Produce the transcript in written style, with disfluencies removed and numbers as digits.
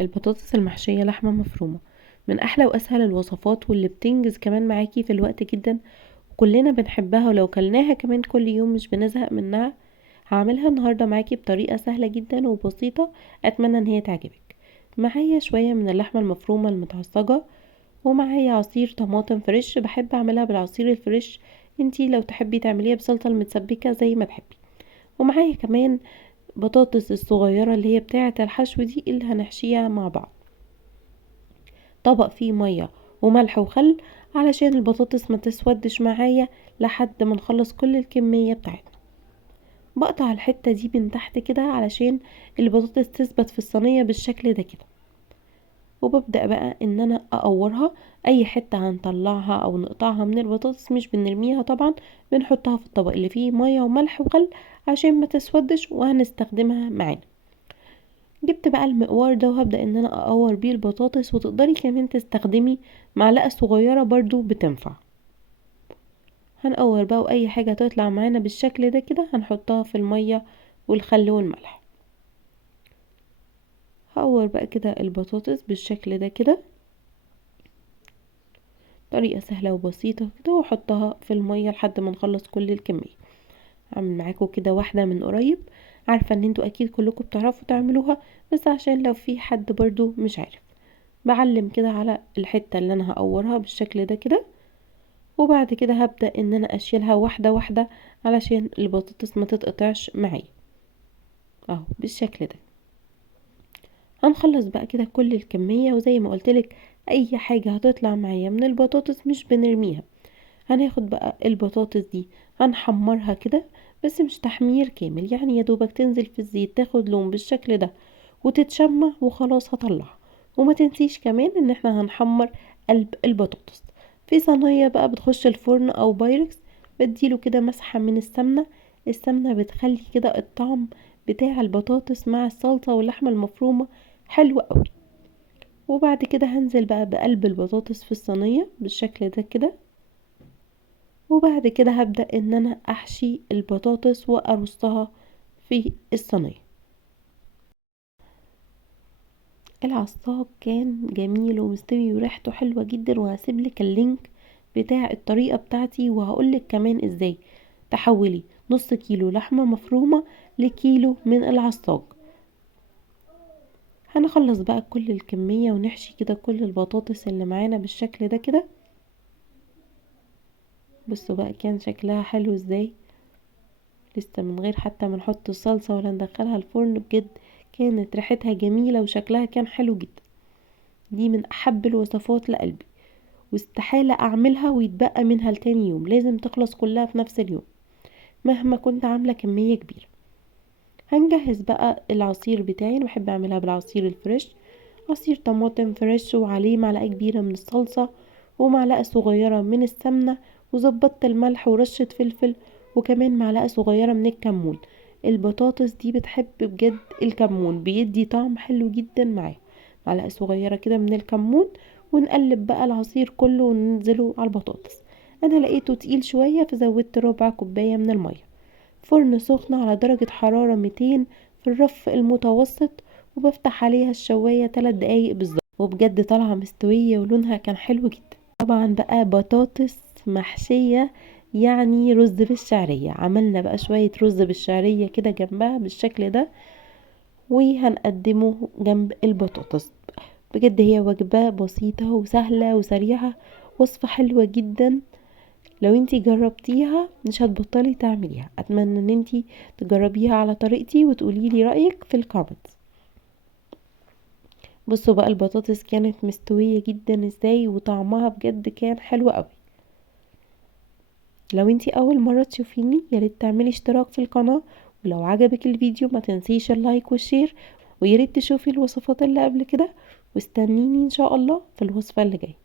البطاطس المحشية لحمة مفرومة من احلى واسهل الوصفات، واللي بتنجز كمان معاكي في الوقت جدا، وكلنا بنحبها، ولو كلناها كمان كل يوم مش بنزهق منها. هعملها النهاردة معاكي بطريقة سهلة جدا وبسيطة، اتمنى ان هي تعجبك. معايا شوية من اللحمة المفرومة المتعصجة، ومعايا عصير طماطم فريش، بحب اعملها بالعصير الفريش. انتي لو تحبي تعمليها بصلصة المتسبكة زي ما تحبي. ومعايا كمان بطاطس الصغيرة اللي هي بتاعة الحشو دي اللي هنحشيها مع بعض. طبق فيه مية وملح وخل علشان البطاطس ما تسودش معايا لحد ما نخلص كل الكمية بتاعتنا. بقطع الحتة دي من تحت كده علشان البطاطس تثبت في الصينية بالشكل ده كده. وببدأ بقى ان انا اقورها، اي حتة هنطلعها او نقطعها من البطاطس مش بنرميها طبعا، بنحطها في الطبق اللي فيه مية وملح وخل عشان ما تسودش وهنستخدمها معانا. جبت بقى المقوار ده وهبدأ ان انا اقور بيه البطاطس، وتقدري كمان تستخدمي معلقة صغيرة برضو بتنفع. هنقور بقى، واي حاجة تطلع معانا بالشكل ده كده هنحطها في المية والخل والملح. هقور بقى كده البطاطس بالشكل ده كده، طريقة سهلة وبسيطة كده، واحطها في المية لحد ما نخلص كل الكمية. هعمل معاكم كده واحدة من قريب، عارفة ان انتوا اكيد كلكم بتعرفوا تعملوها، بس عشان لو في حد برضو مش عارف، بعلم كده على الحتة اللي انا هقورها بالشكل ده كده. وبعد كده هبدأ ان انا اشيلها واحدة واحدة علشان البطاطس ما تتقطعش معايا، اهو بالشكل ده. هنخلص بقى كده كل الكمية، وزي ما قلتلك اي حاجة هتطلع معايا من البطاطس مش بنرميها. هناخد بقى البطاطس دي هنحمرها كده، بس مش تحمير كامل، يعني يا دوبك تنزل في الزيت تاخد لون بالشكل ده وتتشمع وخلاص هطلعها. وما تنسيش كمان ان احنا هنحمر قلب البطاطس في صينية بقى بتخش الفرن او بايركس، بديله كده مسحة من السمنة. السمنة بتخلي كده الطعم بتاع البطاطس مع الصلصة واللحمة المفرومة حلو قوي. وبعد كده هنزل بقى بقلب البطاطس في الصينية بالشكل ده كده. وبعد كده هبدأ ان انا احشي البطاطس وارصها في الصينية. العصاج كان جميل ومستوي وريحته حلوة جدا، وهسيبلك اللينك بتاع الطريقة بتاعتي، وهقولك كمان ازاي تحولي نص كيلو لحمة مفرومة لكيلو من العصاج. هنخلص بقى كل الكمية ونحشي كده كل البطاطس اللي معانا بالشكل ده كده. بصوا بقى كان شكلها حلو ازاي، لسه من غير حتى ما نحط الصلصة ولا ندخلها الفرن، بجد كانت ريحتها جميلة وشكلها كان حلو جدا. دي من احب الوصفات لقلبي، واستحالة اعملها ويتبقى منها لتاني يوم، لازم تخلص كلها في نفس اليوم مهما كنت عاملة كمية كبيرة. هنجهز بقى العصير بتاعي، انا بحب اعملها بالعصير الفريش. عصير طماطم فريش وعليه معلقة كبيرة من الصلصة ومعلقة صغيرة من السمنة، وظبطت الملح ورشة فلفل، وكمان معلقة صغيرة من الكمون. البطاطس دي بتحب بجد الكمون، بيدي طعم حلو جدا معاه. معلقة صغيرة كده من الكمون، ونقلب بقى العصير كله وننزله على البطاطس. انا لقيته تقيل شوية فزودت ربع كوباية من المية. فرن سخن على درجة حرارة 200 في الرف المتوسط، وبفتح عليها الشواية 3 دقايق بالظبط، وبجد طالعة مستوية ولونها كان حلو جدا. طبعا بقى بطاطس محشية، يعني رز بالشعرية. عملنا بقى شوية رز بالشعرية كده جنبها بالشكل ده، وهنقدمه جنب البطاطس. بجد هي وجبة بسيطة وسهلة وسريعة، وصفة حلوة جدا. لو انتي جربتيها مش هتبطلي تعمليها. اتمنى ان انتي تجربيها على طريقتي وتقوليلي رأيك في الكومنتس. بصوا بقى البطاطس كانت مستوية جدا ازاي، وطعمها بجد كان حلو قوي. لو انتي اول مرة تشوفيني ياريت تعملي اشتراك في القناة، ولو عجبك الفيديو ما تنسيش اللايك والشير، وياريت تشوفي الوصفات اللي قبل كده، واستنيني ان شاء الله في الوصفة اللي جاية.